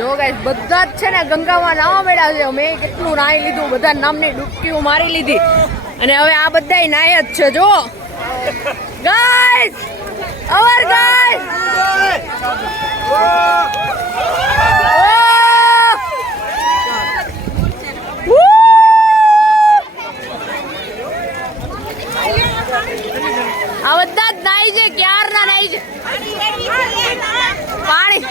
જો ગાઈસ બધા જ છે ને ગંગામાં નાવા મળ્યા છે. મેં કેટલું નાહી લીધું, બધા નામની ડૂબકીઓ મારી લીધી અને હવે આ બધા નાય જ છે. જો ગાઈસ અવર ગાઈસ આ બધા જ નાઈ છે, ક્યારના નાઈ છે. પાણી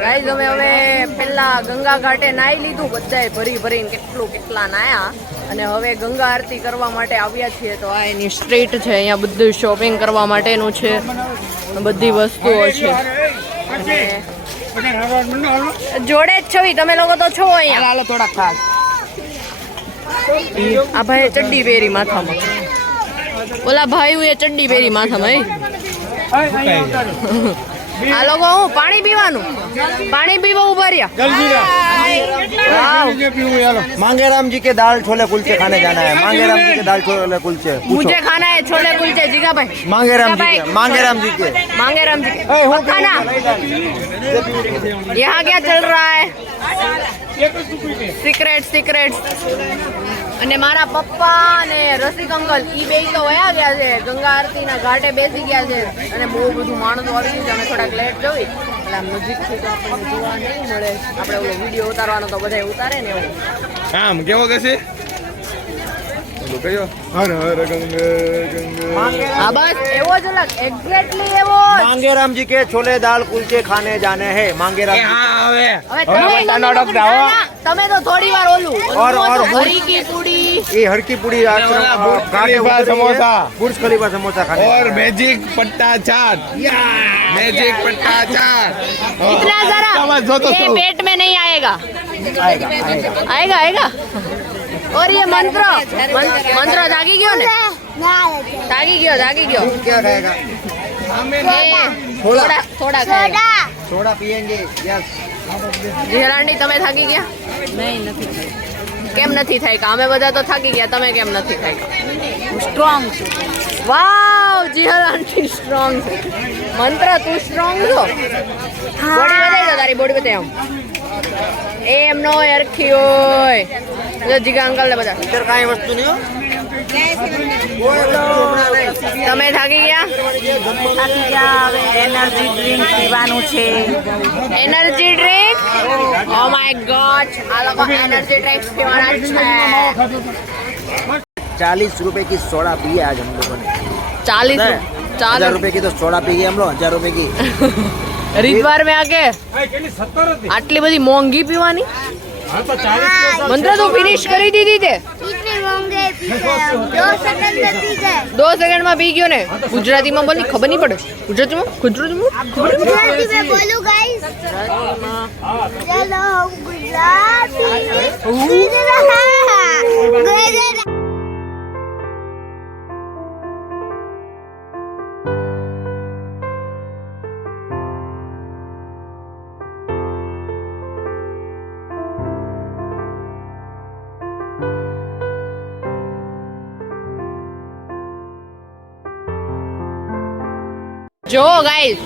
ગાઈસ અમે હવે પેલા ગંગા ઘાટે નાઈ લીધું બધાએ ભરી ભરીને કેટલા નાયા અને હવે ગંગા આરતી કરવા માટે આવ્યા છીએ. તો આ એની સ્ટ્રીટ છે, અહીંયા બધું શોપિંગ કરવા માટેનું છે, બધી વસ્તુઓ છે. જોડે જ છો તમે લોકો તો છો અહીંયા. થોડા ખાસ આ ભાઈ ચડ્ડી પહેરી માથામાં, ઓલા ભાઈ એ ચડ્ડી પહેરી માથામાં. આ લોકો હું પાણી પીવાનું, પાણી પીવા ઉભા રહ્યા. मांगेराम जी के दाल छोले कुलचे खाने जाना है. मांगेराम जी के दाल छोले कुलचे मुझे खाना है. छोले कुलचे जीगा भाई. मांगेराम जी के मांगेराम जी के खाना. यहाँ क्या चल रहा है? સિક્રેટ અને મારા પપ્પા અને રસિક અંકલ ઈ બે તો વયા ગયા છે, ગંગા આરતીના ઘાટે બેસી ગયા છે અને બહુ બધું માણસો આવી ગયું છે. અમે થોડાક લેટ જોઈ એટલે આમ નજીકથી તો આપણને જોવા નહીં મળે. આપણે ઓલો વિડીયો ઉતારવાનો તો બધા ઉતારે ને એવું. આમ કેવો કહેશે કયો હર હર ગંગા હા બસ એવો જ લાગ, એક્ઝેક્ટલી એવો. मांगेराम जी के छोले दाल कुलचे खाने जाने हैं. मांगेराम હવે તમે તો થોડી વાર ઓલું और હરી કી પૂડી, ये हड़की पूड़ी खलीफा समोसा बुर्ज खलीफा समोसा खाने और मैजिक पट्टा चाट. मैजिक पट्टा चाट इतना सारा ये पेट में नहीं आएगा. आएगा और ये मंत्र जागी गयो ने, जागी गयो. क्या खाएगा? થોડા ખાएगा. सोडा पियेंगे. यस. જીરાંડી તમે થાકી ગયા? નહીં, નથી. કેમ નથી થાક્યા? અમે બધા તો થાકી ગયા, તમે કેમ નથી થાક્યા? સ્ટ્રોંગ છું. વાવ, જીરાંડી સ્ટ્રોંગ છે. મંત્ર તું સ્ટ્રોંગ છો. બોડી બતાવી દો, તારી બોડી બતાવી. આમ એમ નો હરખી હોય. જો જીગા અંકલ ને બધા इधर काई वस्तु नहीं हो. તમે થાકી ગયા? એનર્જી ડ્રિંક પીવાનું છે. Energy drink? Oh my God, આ લોકો એનર્જી ડ્રિંક પીવાના છે. 40 रुपए की सोडा पी आज हम लोगों ने. 40 1000 रुपए की तो सोडा पी गए हम लोग. 1000 रुपए की હરિદ્વાર में आके આટલી બધી મોંઘી પીવાની? મંત્ર તો ફિનિશ કરી દીધી તે. 2 સેકન્ડમાં પી ગયો ને. ગુજરાતીમાં બોલી ખબર નહીં પડે. ગુજરાતીમાં ગુજરાતી में बोलो गाइस. चलो गुजराती. જો ગાઈસ,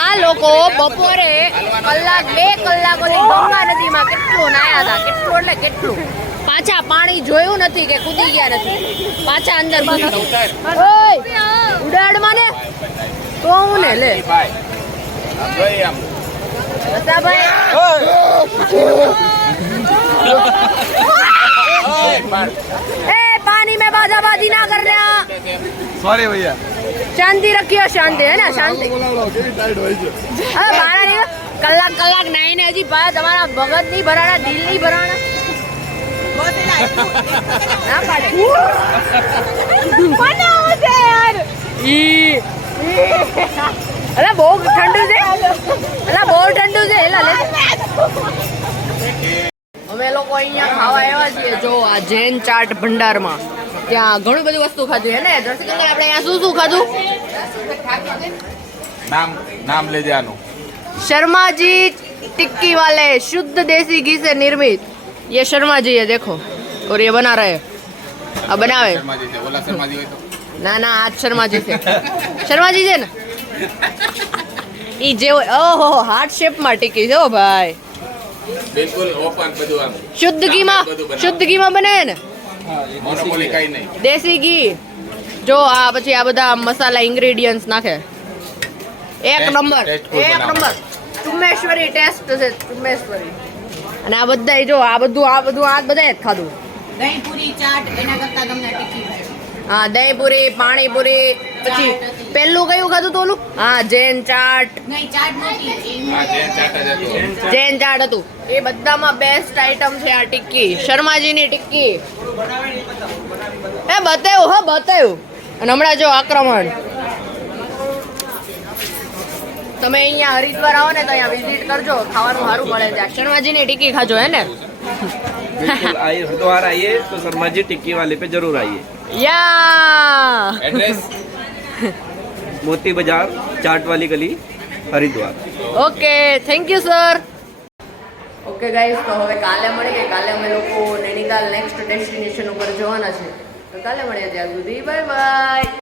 આ લોકો બપોરે કલાક 2 કલાકોથી ગંગા નદીમાં કેટલું નાયા હતા. કેટલું એટલે કેટલું. પાછા પાણી જોયું નથી કે કૂદી ગયા નથી, પાછા અંદર ઉડાડ મને તો હું ને લે पानी में बाजाबाजी ना करना. सॉरी भैया. शांति रखियो. शांति है ना, शांति. कलाक नहीं ने हजी पाया. તમારા ભગત નહીં ભરાણા, દિલ નહીં ભરાણા. ના પાડે. બનાવો છે યાર. અલા બહુ ઠંડુ છે. એલા લે. અમે લોકો અહીંયા ખાવા આવ્યા છીએ. જો આ જૈન ચાટ ભંડારમાં ત્યાં ઘણું બધું વસ્તુ ખાધું હે ને દર્શક અંકલ. આપણે અહીંયા શું ખાધું? नाम ले जानो. शर्मा जी टिक्की वाले शुद्ध देसी घी से निर्मित. ये शर्मा जी है देखो, और ये बना रहे. अब बनावे ना ना आज शर्मा जी से. शर्मा जी છે ને ઈ જેવો. ઓહો હાર્ટ શેપ માં ટિક્કી છે. ઓ ભાઈ બિલકુલ ઓપન બધું આમ શુદ્ધ ઘીમાં બને ને મોનોપોલી કઈ નહીં. દેશી ઘી. જો આ પછી આ બધા મસાલા ઇન્ગ્રેડિયન્ટ્સ નાખે. એક નંબર tasteful એક બનાવો. નંબર ચુમ્મેશ્વરી ટેસ્ટ છે ચુમ્મેશ્વરી. અને આ બધા જો આ બધું આ બધાએ જ ખાધું. દહીં પૂરી ચાટ એના કરતા તમને ટિક્કી ભાવે. હા દહીંપુરી પાણીપુરી પછી પેલું કયું ખાધું તો ઓલું હા જૈન ચાટ નહીં ચાટ નથી હા જૈન ચાટ જ હતું. જૈન ચાટ હતું. એ બધામાં બેસ્ટ આઈટમ છે આ ટિક્કી શર્માજીની ટિક્કી. એ બતાવ્યું હા બતાવ્યું. અને હમણાં જો આક્રમણ. તમે અહીંયા હરિદ્વાર આવો ને તો અહીંયા વિઝિટ કરજો ખાવાનું સારું મળે છે. શર્માજીની ટિક્કી ખાજો હે ને बिल्कुल आइए हरिद्वार आइए तो शर्मा जी टिक्की वाले पे जरूर आइए યા એડ્રેસ मोती बाजार चाट वाली गली Haridwar okay thank you sir. Okay guys તો હવે કાલે મળીએ. કાલે અમે લોકો નૈનીતાલ નેક્સ્ટ ડેસ્ટિનેશન ઉપર જવાના છે. તો કાલે મળીએ ત્યાં સુધી બાય બાય.